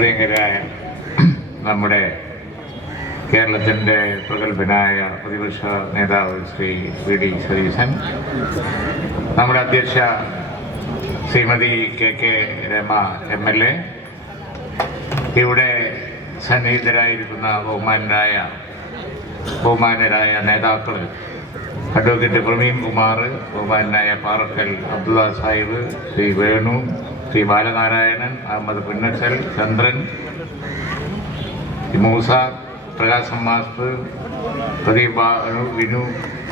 പ്രിയങ്കരായ നമ്മുടെ കേരളത്തിന്റെ പ്രഗത്ഭനായ പ്രതിപക്ഷ നേതാവ് ശ്രീ വി ഡി സതീശൻ നമ്മുടെ അധ്യക്ഷ Shrimati K K Rema M L A ഇവിടെ സന്നിഹിതരായിരിക്കുന്ന ബഹുമാനരായ ബഹുമാനരായ നേതാക്കൾ അഡ്വക്കേറ്റ് പ്രവീൺ കുമാർ ബഹുമാനായ Parakkal Abdulla Sahib Shri Venu Shri Balanarayanan Ahmed Punnachal Chandran Moosa Prakasham master Pradeep Vinu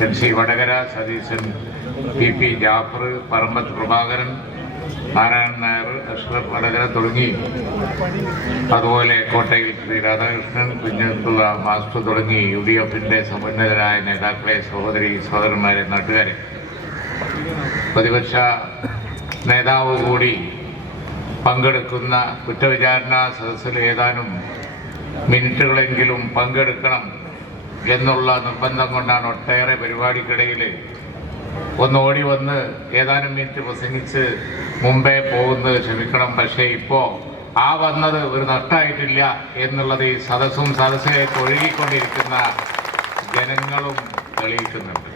N C Vadakara Satheesan P P Jafar Parambath Prabhakaran Narayanan Nair Ashraf Vadakara തുടങ്ങി. അതുപോലെ കോട്ടയിൽ ശ്രീ രാധാകൃഷ്ണൻ കുഞ്ഞത്തുള്ള മാസ്റ്റർ തുടങ്ങി. യു ഡി എഫിന്റെ സമുന്നതരായ നേതാക്കളെ സഹോദരി സഹോദരന്മാരെ നാട്ടുകാരെ. പ്രതിപക്ഷ നേതാവ് കൂടി പങ്കെടുക്കുന്ന കുറ്റവിചാരണ സദസ്സിൽ ഏതാനും മിനിറ്റുകളെങ്കിലും പങ്കെടുക്കണം എന്നുള്ള നിർബന്ധം കൊണ്ടാണ് ഒട്ടേറെ പരിപാടിക്കിടയിൽ ഒന്ന് ഓടി വന്ന് ഏതാനും മിനിറ്റ് പ്രസംഗിച്ച് മുമ്പേ പോകുന്നത് ക്ഷമിക്കണം. പക്ഷേ ഇപ്പോൾ ആ വന്നത് ഒരു നഷ്ടമായിട്ടില്ല എന്നുള്ളത് ഈ സദസ്സും സദസ്സിലേക്ക് ഒഴുകിക്കൊണ്ടിരിക്കുന്ന ജനങ്ങളും തെളിയിക്കുന്നുണ്ട്.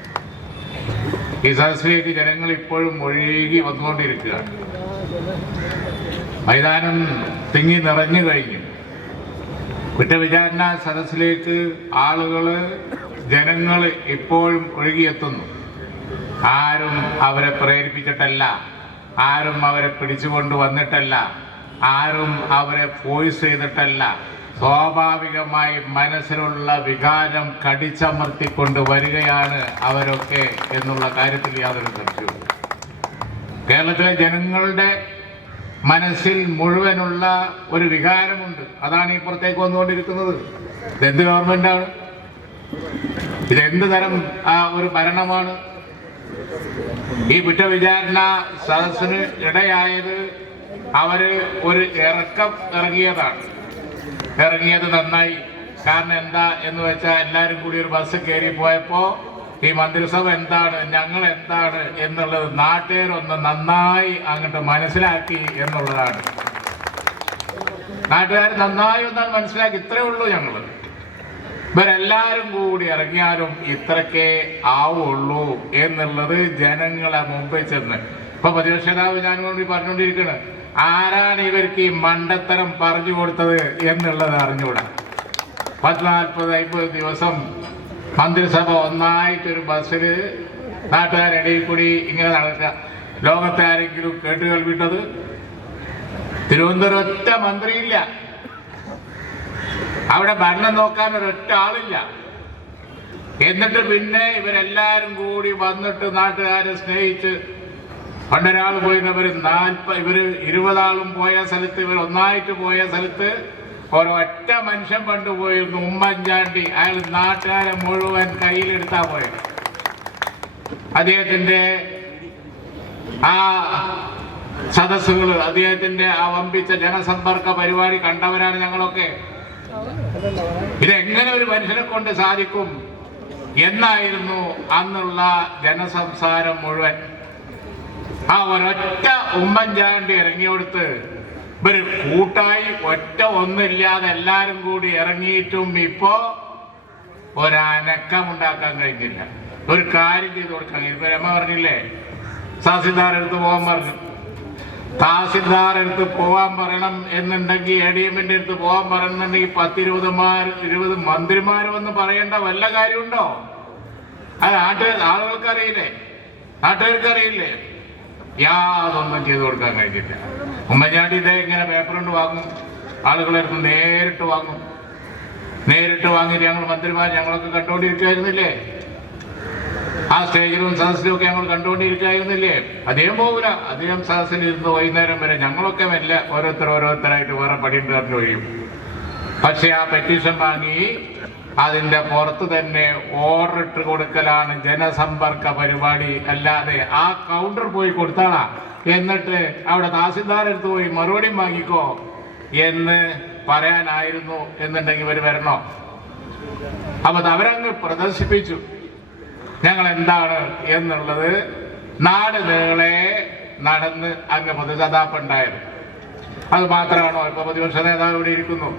ഈ സദസ്സിലേക്ക് ജനങ്ങൾ ഇപ്പോഴും ഒഴുകി വന്നുകൊണ്ടിരിക്കുകയാണ്. മൈതാനം തിങ്ങി നിറഞ്ഞു കഴിഞ്ഞു. കുറ്റവിചാരണ സദസ്സിലേക്ക് ആളുകൾ ജനങ്ങൾ ഇപ്പോഴും ഒഴുകിയെത്തുന്നു. ആരും അവരെ പ്രേരിപ്പിച്ചിട്ടല്ല. ആരും അവരെ പിടിച്ചുകൊണ്ട് വന്നിട്ടല്ല ആരും അവരെ ഫോഴ്സ് ചെയ്തിട്ടല്ല. സ്വാഭാവികമായി മനസ്സിലുള്ള വികാരം കടിച്ചമർത്തിക്കൊണ്ട് വരികയാണ് അവരൊക്കെ എന്നുള്ള കാര്യത്തിൽ യാതൊരു സംശയവും കേരളത്തിലെ ജനങ്ങളുടെ മനസ്സിൽ മുഴുവനുള്ള ഒരു വികാരമുണ്ട്. അതാണ് ഈ പുറത്തേക്ക് വന്നുകൊണ്ടിരിക്കുന്നത്. ഇതെന്ത് ഗവൺമെന്റാണ് ഇതെന്ത് തരം ഒരു ഭരണമാണ്? ഈ കുറ്റവിചാരണ സദസ്സിന് ഇടയായത് അവർ ഒരു ഇറക്കം ഇറങ്ങിയതാണ്. ഇറങ്ങിയത് നന്നായി. കാരണം എന്താ എന്ന് വെച്ചാൽ എല്ലാവരും കൂടി ഒരു ബസ് കയറി പോയപ്പോ ഈ മന്ത്രിസഭ എന്താണ് ഞങ്ങൾ എന്താണ് എന്നുള്ളത് നാട്ടുകാരൊന്ന് നന്നായി അങ്ങോട്ട് മനസ്സിലാക്കി എന്നുള്ളതാണ്. നാട്ടുകാർ നന്നായി ഒന്നാണ് മനസ്സിലാക്കി. ഇത്രയേ ഉള്ളൂ ഞങ്ങൾ ഇവരെല്ലാരും കൂടി ഇറങ്ങിയാലും ഇത്രക്കേ ആവുള്ളൂ എന്നുള്ളത് ജനങ്ങളെ മുമ്പിൽ ചെന്ന്. ഇപ്പൊ പ്രതിപക്ഷ നേതാവ് ഞാൻ കൊണ്ട് പറഞ്ഞുകൊണ്ടിരിക്കുന്നത് ആരാണ് ഇവർക്ക് ഈ മണ്ടത്തരം പറഞ്ഞു കൊടുത്തത് എന്നുള്ളത് അറിഞ്ഞുകൂടാ. പത്ത് നാൽപ്പത് അമ്പത് ദിവസം മന്ത്രിസഭ ഒന്നായിട്ടൊരു ബസ്സിൽ നാട്ടുകാരിടയിൽ കൂടി ഇങ്ങനെ നടക്കുക. ലോകത്തെ ആരെങ്കിലും കേട്ടുകൾ വിട്ടത് തിരുവനന്തപുരം ഒറ്റ മന്ത്രിയില്ല. അവിടെ ഭരണം നോക്കാൻ ഒരൊറ്റ ആളില്ല എന്നിട്ട് പിന്നെ ഇവരെല്ലാരും കൂടി വന്നിട്ട് നാട്ടുകാരെ സ്നേഹിച്ച് പണ്ടൊരാൾ പോയിരുന്നവർ നാൽപ്പ ഇവർ ഇരുപതാളും പോയ സ്ഥലത്ത് ഇവർ ഒന്നായിട്ട് പോയ സ്ഥലത്ത് ഒരൊറ്റ മനുഷ്യൻ പണ്ട് പോയിരുന്നു ഉമ്മൻചാണ്ടി. അയാൾ നാട്ടുകാരെ മുഴുവൻ കയ്യിലെടുത്താ പോയത്. അദ്ദേഹത്തിന്റെ ആ സദസ്സുകൾ അദ്ദേഹത്തിന്റെ ആ വമ്പിച്ച ജനസമ്പർക്ക പരിപാടി കണ്ടവരാണ് ഞങ്ങളൊക്കെ. ഇതെങ്ങനെ ഒരു മനുഷ്യനെ കൊണ്ട് സാധിക്കും? എന്നായിരുന്നു അന്നുള്ള ജനസംസാരം മുഴുവൻ. ആ ഒരൊറ്റ ഉമ്മൻചാണ്ടി ഇറങ്ങിയെടുത്ത് ഇവർ കൂട്ടായി ഒറ്റ ഒന്നില്ലാതെ എല്ലാരും കൂടി ഇറങ്ങിയിട്ടും ഇപ്പോ ഒരനക്കം ഉണ്ടാക്കാൻ കഴിഞ്ഞില്ല. ഒരു കാര്യം ചെയ്ത് കൊടുക്കാൻ. ഇപ്പൊ രമ പറഞ്ഞില്ലേ? സാസിദാർ എടുത്ത് പോകാൻ പറഞ്ഞു. തഹസിൽദാർ എടുത്ത് പോവാൻ പറയണം എന്നുണ്ടെങ്കിൽ എ ഡി എമ്മിന്റെ അടുത്ത് പോവാൻ പറയുന്നുണ്ടെങ്കിൽ പത്തിരുപതുമാർ ഇരുപത് മന്ത്രിമാർ വന്ന് പറയേണ്ട വല്ല കാര്യമുണ്ടോ? അത് നാട്ടുകാർ ആളുകൾക്ക് അറിയില്ലേ നാട്ടുകാർക്ക് അറിയില്ലേ യാതൊന്നും ചെയ്തു കൊടുക്കാൻ കഴിഞ്ഞില്ല. ഉമ്മൻചാണ്ടി ഇതേ ഇങ്ങനെ പേപ്പർ കൊണ്ട് വാങ്ങും. ആളുകളെ അടുത്ത് നേരിട്ട് വാങ്ങും. നേരിട്ട് വാങ്ങിയിട്ട് ഞങ്ങൾ മന്ത്രിമാർ ഞങ്ങളൊക്കെ കണ്ടുകൊണ്ടിരിക്കുമായിരുന്നില്ലേ ആ സ്റ്റേജിലും സദസ്സിലും ഒക്കെ ഞങ്ങൾ കണ്ടുകൊണ്ടിരിക്കുകയായിരുന്നില്ലേ? അദ്ദേഹം പോകില്ല അദ്ദേഹം സദസ്സിൽ ഇരുന്ന് വൈകുന്നേരം വരെ ഞങ്ങളൊക്കെ മെല്ലെ ഓരോരുത്തർ ഓരോരുത്തരായിട്ട് വേറെ പടിയുണ്ട് പറഞ്ഞു ഒഴിയും. പക്ഷെ ആ പെറ്റീഷൻ വാങ്ങി അതിന്റെ പുറത്ത് തന്നെ ഓർഡർ ഇട്ട് കൊടുക്കലാണ് ജനസമ്പർക്ക പരിപാടി. അല്ലാതെ ആ കൗണ്ടർ പോയി കൊടുത്താളാ. എന്നിട്ട് അവിടെ തഹസിൽദാർ എടുത്ത് പോയി മറുപടി വാങ്ങിക്കോ എന്ന് പറയാനായിരുന്നു എന്നുണ്ടെങ്കിൽ ഇവർ വരണോ? അപ്പൊ അവരങ്ങ് പ്രദർശിപ്പിച്ചു. ഞങ്ങൾ എന്താണ് എന്നുള്ളത് നാട് നീളെ നടന്ന് അങ്ങ് പൊതുസതാപ്പുണ്ടായത് അത് മാത്രമാണോ? ഇപ്പൊ പ്രതിപക്ഷ നേതാവ് ഇവിടെ ഇരിക്കുന്നു.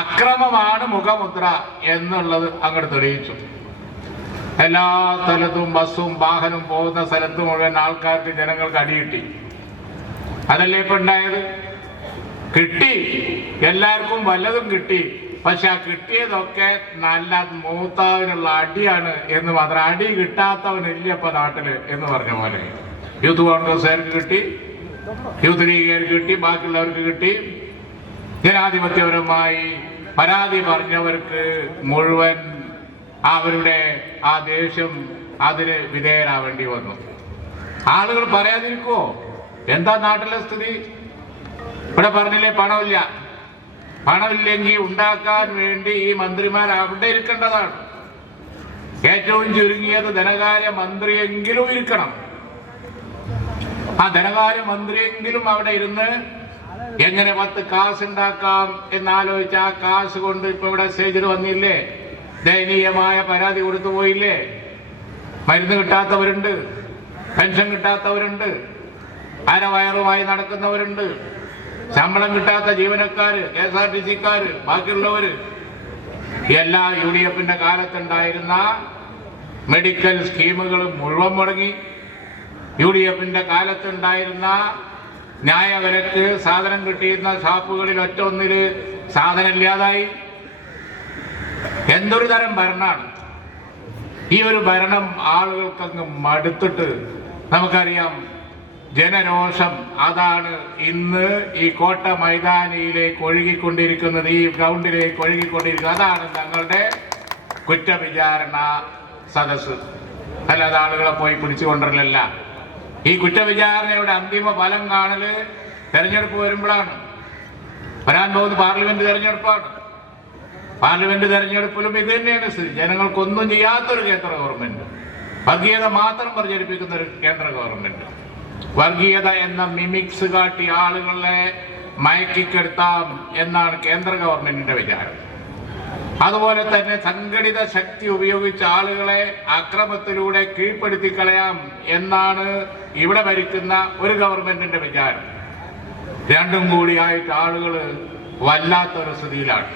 അക്രമമാണ് മുഖമുദ്ര എന്നുള്ളത് അങ്ങോട്ട് തെളിയിച്ചു. എല്ലാ സ്ഥലത്തും ബസ്സും വാഹനവും പോകുന്ന സ്ഥലത്ത് മുഴുവൻ ആൾക്കാർക്ക് ജനങ്ങൾക്ക് അടികിട്ടി അതല്ലേ ഇപ്പൊ ഉണ്ടായത്? കിട്ടി. എല്ലാവർക്കും വല്ലതും കിട്ടി. പക്ഷെ ആ കിട്ടിയതൊക്കെ നല്ല മൂത്താവിനുള്ള അടിയാണ് എന്ന് മാത്രം. അടി കിട്ടാത്തവനില്ല ഇപ്പൊ നാട്ടിൽ എന്ന് പറഞ്ഞ പോലെ. യൂത്ത് കോൺഗ്രസ്സുകാർക്ക് കിട്ടി യൂത്ത് ലീഗുകാർക്ക് കിട്ടി ബാക്കിയുള്ളവർക്ക് കിട്ടി. ജനാധിപത്യപരമായി പരാതി പറഞ്ഞവർക്ക് മുഴുവൻ അവരുടെ ആ ദേഷ്യം അതിന് വിധേയരാവേണ്ടി വന്നു. ആളുകൾ പറയാതിരിക്കുവോ? എന്താ നാട്ടിലെ സ്ഥിതി? ഇവിടെ പറഞ്ഞില്ലേ പണമില്ല. പണമില്ലെങ്കിൽ ഉണ്ടാക്കാൻ വേണ്ടി ഈ മന്ത്രിമാർ അവിടെ ഇരിക്കേണ്ടതാണ്. ഏറ്റവും ചുരുങ്ങിയത് ധനകാര്യ മന്ത്രിയെങ്കിലും ഇരിക്കണം. ആ ധനകാര്യ മന്ത്രിയെങ്കിലും അവിടെ ഇരുന്ന് എങ്ങനെ പത്ത് കാശ് ഉണ്ടാക്കാം എന്നാലോചിച്ച് ആ കാശ് കൊണ്ട് ഇപ്പൊ ഇവിടെ സ്റ്റേജിൽ വന്നില്ലേ? ദയനീയമായ പരാതി കൊടുത്തു പോയില്ലേ? മരുന്ന് കിട്ടാത്തവരുണ്ട് പെൻഷൻ കിട്ടാത്തവരുണ്ട് അരവയറുമായി നടക്കുന്നവരുണ്ട്. ശമ്പളം കിട്ടാത്ത ജീവനക്കാര് കെ എസ് ആർ ടി സിക്കാര് ബാക്കിയുള്ളവര് എല്ലാ യു ഡി എഫിന്റെ കാലത്തുണ്ടായിരുന്ന മെഡിക്കൽ സ്കീമുകൾ മുഴുവൻ മുടങ്ങി. യു ഡി എഫിന്റെ കാലത്തുണ്ടായിരുന്ന ന്യായവിലക്ക് സാധനം കിട്ടിയിരുന്ന ഷാപ്പുകളിൽ ഒറ്റ ഒന്നിൽ സാധനം ഇല്ലാതായി എന്തൊരു തരം ഭരണമാണ് ഈ ഒരു ഭരണം ആളുകൾക്കങ്ങ് മടുത്തിട്ട് നമുക്കറിയാം ജനരോഷം. അതാണ് ഇന്ന് ഈ കോട്ട മൈതാനിയിലേക്ക് ഒഴുകിക്കൊണ്ടിരിക്കുന്നത് ഈ ഗ്രൗണ്ടിലേക്ക് ഒഴുകിക്കൊണ്ടിരിക്കുന്നത്. അതാണ് ഞങ്ങളുടെ കുറ്റവിചാരണ സദസ്സ്. അല്ലാതെ ആളുകളെ പോയി പിടിച്ചുകൊണ്ടല്ല ഈ കുറ്റവിചാരണയുടെ അന്തിമ ഫലം കാണൽ തെരഞ്ഞെടുപ്പ് വരുമ്പോഴാണ്. വരാൻ പോകുന്ന പാർലമെന്റ് തെരഞ്ഞെടുപ്പാണ്. പാർലമെന്റ് തെരഞ്ഞെടുപ്പിലും ഇത് തന്നെയാണ് സ്ഥിതി. ജനങ്ങൾക്കൊന്നും ചെയ്യാത്തൊരു കേന്ദ്ര ഗവൺമെന്റ്. വർഗീയത മാത്രം പ്രചരിപ്പിക്കുന്ന ഒരു കേന്ദ്ര ഗവൺമെന്റ്. വർഗീയത എന്ന മിമിക്സ് കാട്ടി ആളുകളെ മയക്കിക്കെടുത്താം എന്നാണ് കേന്ദ്ര ഗവൺമെന്റിന്റെ വിചാരം. അതുപോലെ തന്നെ സംഘടിത ശക്തി ഉപയോഗിച്ച് ആളുകളെ അക്രമത്തിലൂടെ കീഴ്പ്പെടുത്തി കളയാം എന്നാണ് ഇവിടെ ഭരിക്കുന്ന ഒരു ഗവൺമെന്റിന്റെ വിചാരം. രണ്ടും കൂടിയായിട്ട് ആളുകൾ വല്ലാത്തൊരു സ്ഥിതിയിലാണ്.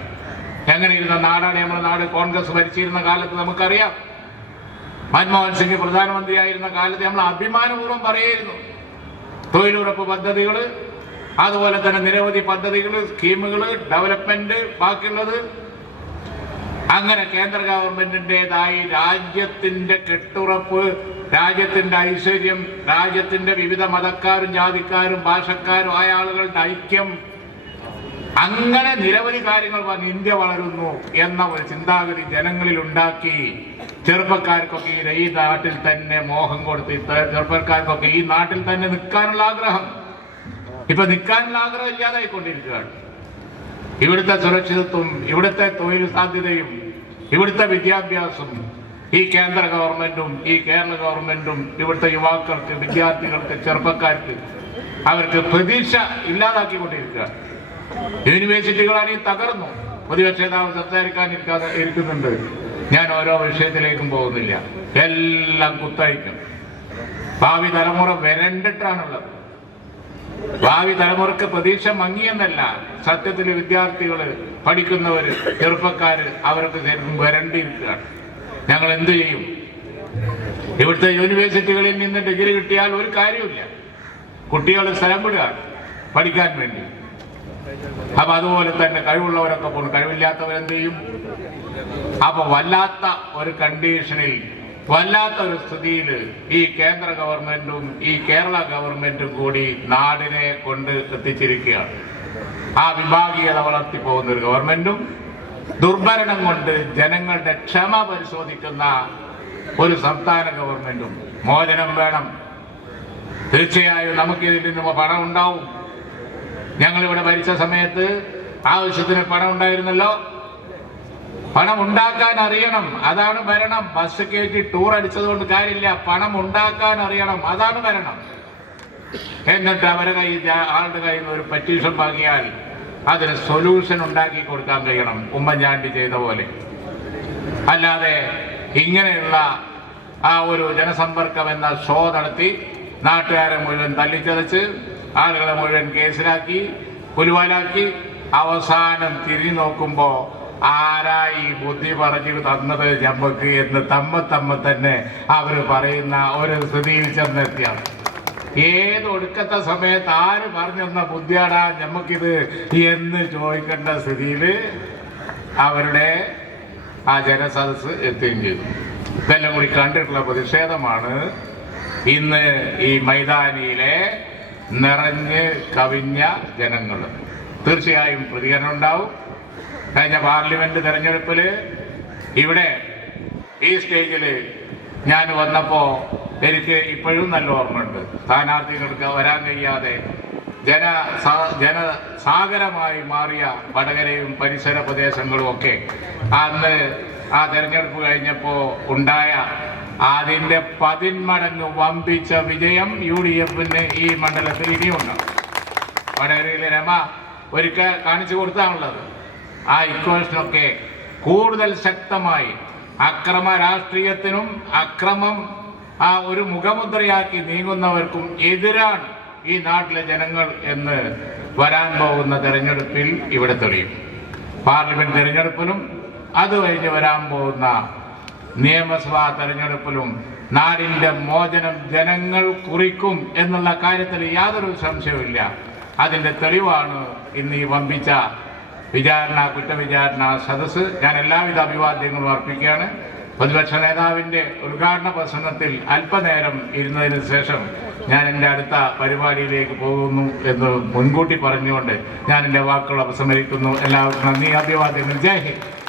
എങ്ങനെ ഇരുന്ന നാടാണ് നമ്മുടെ നാട്? കോൺഗ്രസ് ഭരിച്ചിരുന്ന കാലത്ത് നമുക്കറിയാം. മൻമോഹൻ സിംഗ് പ്രധാനമന്ത്രിയായിരുന്ന കാലത്ത് നമ്മൾ അഭിമാനപൂർവം പറയായിരുന്നു തൊഴിലുറപ്പ് പദ്ധതികൾ അതുപോലെ തന്നെ നിരവധി പദ്ധതികൾ സ്കീമുകൾ ഡെവലപ്മെന്റ് ബാക്കിയുള്ളത്. അങ്ങനെ കേന്ദ്ര ഗവൺമെന്റിന്റെതായി രാജ്യത്തിന്റെ കെട്ടുറപ്പ് രാജ്യത്തിന്റെ ഐശ്വര്യം രാജ്യത്തിന്റെ വിവിധ മതക്കാരും ജാതിക്കാരും ഭാഷക്കാരും ആയ ആളുകളുടെ ഐക്യം. അങ്ങനെ നിരവധി കാര്യങ്ങൾ വന്ന് ഇന്ത്യ വളരുന്നു എന്ന ഒരു ചിന്താഗതി ജനങ്ങളിൽ ഉണ്ടാക്കി. ചെറുപ്പക്കാർക്കൊക്കെ ഈ- ഈ നാട്ടിൽ തന്നെ മോഹം കൊടുത്ത് ചെറുപ്പക്കാർക്കൊക്കെ ഈ നാട്ടിൽ തന്നെ നിൽക്കാനുള്ള ആഗ്രഹം. ഇപ്പൊ നിൽക്കാനുള്ള ആഗ്രഹം ഇല്ലാതായിക്കൊണ്ടിരിക്കുകയാണ്. ഇവിടുത്തെ സുരക്ഷിതത്വം ഇവിടുത്തെ തൊഴിൽ സാധ്യതയും ഇവിടുത്തെ വിദ്യാഭ്യാസം ഈ കേന്ദ്ര ഗവൺമെന്റും ഈ കേരള ഗവൺമെന്റും ഇവിടുത്തെ യുവാക്കൾക്ക് വിദ്യാർത്ഥികൾക്ക് ചെറുപ്പക്കാർക്ക് അവർക്ക് പ്രതീക്ഷ ഇല്ലാതാക്കിക്കൊണ്ടിരിക്കുക യൂണിവേഴ്സിറ്റികളാണെങ്കിൽ തകർന്നു. പ്രതിപക്ഷ നേതാവ് സംസാരിക്കാൻ ഇരിക്കാതെ ഇരിക്കുന്നുണ്ട്. ഞാൻ ഓരോ വിഷയത്തിലേക്കും പോകുന്നില്ല. എല്ലാം കുത്തഴിക്കും. ഭാവി തലമുറ വരണ്ടിട്ടാണുള്ളത്. ഭാവി തലമുറയ്ക്ക് പ്രതീക്ഷ മങ്ങിയെന്നല്ല. സത്യത്തിൽ വിദ്യാർത്ഥികൾ പഠിക്കുന്നവര് ചെറുപ്പക്കാര് അവർക്ക് ശരിക്കും വരണ്ടിയിരിക്കുകയാണ്. ഞങ്ങൾ എന്തു ചെയ്യും? ഇവിടുത്തെ യൂണിവേഴ്സിറ്റികളിൽ നിന്ന് ഡിഗ്രി കിട്ടിയാൽ ഒരു കാര്യമില്ല കുട്ടികൾ സ്ഥലം വിടുകയാണ് പഠിക്കാൻ വേണ്ടി. അപ്പൊ അതുപോലെ തന്നെ കഴിവുള്ളവരൊക്കെ പോകും കഴിവില്ലാത്തവരെന്ത് ചെയ്യും? അപ്പൊ വല്ലാത്ത ഒരു കണ്ടീഷനിൽ വല്ലാത്ത ഒരു സ്ഥിതിയിൽ ഈ കേന്ദ്ര ഗവൺമെന്റും ഈ കേരള ഗവൺമെന്റും കൂടി നാടിനെ കൊണ്ട് എത്തിച്ചിരിക്കുകയാണ്. ആ വിഭാഗീയത വളർത്തി പോകുന്ന ഒരു ഗവൺമെന്റും ദുർഭരണം കൊണ്ട് ജനങ്ങളുടെ ക്ഷമ പരിശോധിക്കുന്ന ഒരു സംസ്ഥാന ഗവൺമെന്റും മോചനം വേണം. തീർച്ചയായും നമുക്കിതിൽ നിന്ന് പണം ഉണ്ടാവും ഞങ്ങൾ ഇവിടെ ഭരിച്ച സമയത്ത് ആവശ്യത്തിന് പണം ഉണ്ടായിരുന്നല്ലോ പണം ഉണ്ടാക്കാൻ അറിയണം. അതാണ് ഭരണം. ബസ് കയറ്റി ടൂർ അടിച്ചത് കൊണ്ട് കാര്യമില്ല. പണം ഉണ്ടാക്കാൻ അറിയണം. അതാണ് ഭരണം. എന്നിട്ട് അവരെ കയ്യിൽ ആളുടെ കയ്യിൽ ഒരു പറ്റീഷൻ വാങ്ങിയാൽ അതിന് സൊല്യൂഷൻ ഉണ്ടാക്കി കൊടുക്കാൻ കഴിയണം. ഉമ്മൻചാണ്ടി ചെയ്ത പോലെ. അല്ലാതെ ഇങ്ങനെയുള്ള ആ ഒരു ജനസമ്പർക്കം എന്ന ഷോ നടത്തി നാട്ടുകാരെ മുഴുവൻ തല്ലിച്ചതച്ച് ആളുകളെ മുഴുവൻ കേസിലാക്കി കുലുവാലാക്കി അവസാനം തിരിഞ്ഞു നോക്കുമ്പോൾ ആരായി ബുദ്ധി പറഞ്ഞു തന്നത് ഞമ്മക്ക് എന്ന് തമ്മ തമ്മ തന്നെ അവർ പറയുന്ന ഒരു സ്ഥിതിയിൽ ചെന്നെത്തിയാണ്. ഏത് ഒടുക്കത്തെ സമയത്ത് ആര് പറഞ്ഞെന്ന ബുദ്ധിയാടാ ഞമ്മക്കിത് എന്ന് ചോദിക്കേണ്ട സ്ഥിതിയിൽ അവരുടെ ആ ജനസദസ് എത്തുകയും ചെയ്തു. ഇതെല്ലാം കൂടി കണ്ടിട്ടുള്ള പ്രതിഷേധമാണ്. ഇന്ന് ഈ മൈതാനിയിലെ നിറഞ്ഞ് കവിഞ്ഞ ജനങ്ങൾ. തീർച്ചയായും പ്രതികരണം ഉണ്ടാവും. കഴിഞ്ഞ പാർലമെന്റ് തെരഞ്ഞെടുപ്പിൽ ഇവിടെ ഈ സ്റ്റേജിൽ ഞാൻ വന്നപ്പോ എനിക്ക് ഇപ്പോഴും നല്ല ഓർമ്മയുണ്ട്. സ്ഥാനാർത്ഥികൾക്ക് വരാൻ കഴിയാതെ ജന ജനസാഗരമായി മാറിയ വടകരയും പരിസര പ്രദേശങ്ങളും ഒക്കെ അന്ന് ആ തെരഞ്ഞെടുപ്പ് കഴിഞ്ഞപ്പോൾ ഉണ്ടായ അതിന്റെ പതിന്മടങ്ങ് വമ്പിച്ച വിജയം യു ഡി എഫിന് ഈ മണ്ഡലത്തിൽ ഇനിയുണ്ട്. വടകരയിലെ രമ ഒരിക്കൽ കാണിച്ചു കൊടുത്താണുള്ളത്. ആ ഇക്വേഷനൊക്കെ കൂടുതൽ ശക്തമായി അക്രമ രാഷ്ട്രീയത്തിനും അക്രമം ആ ഒരു മുഖമുദ്രയാക്കി നീങ്ങുന്നവർക്കും എതിരാണ് ഈ നാട്ടിലെ ജനങ്ങൾ എന്ന് വരാൻ പോകുന്ന തെരഞ്ഞെടുപ്പിൽ ഇവിടെ തെളിയും. പാർലമെന്റ് തെരഞ്ഞെടുപ്പിലും അത് കഴിഞ്ഞ് വരാൻ പോകുന്ന നിയമസഭാ തെരഞ്ഞെടുപ്പിലും നാടിന്റെ മോചനം ജനങ്ങൾ കുറിക്കും എന്നുള്ള കാര്യത്തിൽ യാതൊരു സംശയവുമില്ല. അതിന്റെ തെളിവാണ് ഇന്ന് ഈ വമ്പിച്ച വിചാരണ കുറ്റവിചാരണ സദസ് ഞാൻ എല്ലാവിധ അഭിവാദ്യങ്ങളും അർപ്പിക്കുകയാണ്. പ്രതിപക്ഷ നേതാവിന്റെ ഉദ്ഘാടന പ്രസംഗത്തിൽ അല്പനേരം ഇരുന്നതിന് ശേഷം ഞാൻ എന്റെ അടുത്ത പരിപാടിയിലേക്ക് പോകുന്നു എന്ന് മുൻകൂട്ടി പറഞ്ഞുകൊണ്ട് ഞാൻ എന്റെ വാക്കുകൾ അപസമരിക്കുന്നു എല്ലാവർക്കും നന്ദി. അഭിവാദ്യങ്ങൾ. ജയ് ഹിന്ദ്.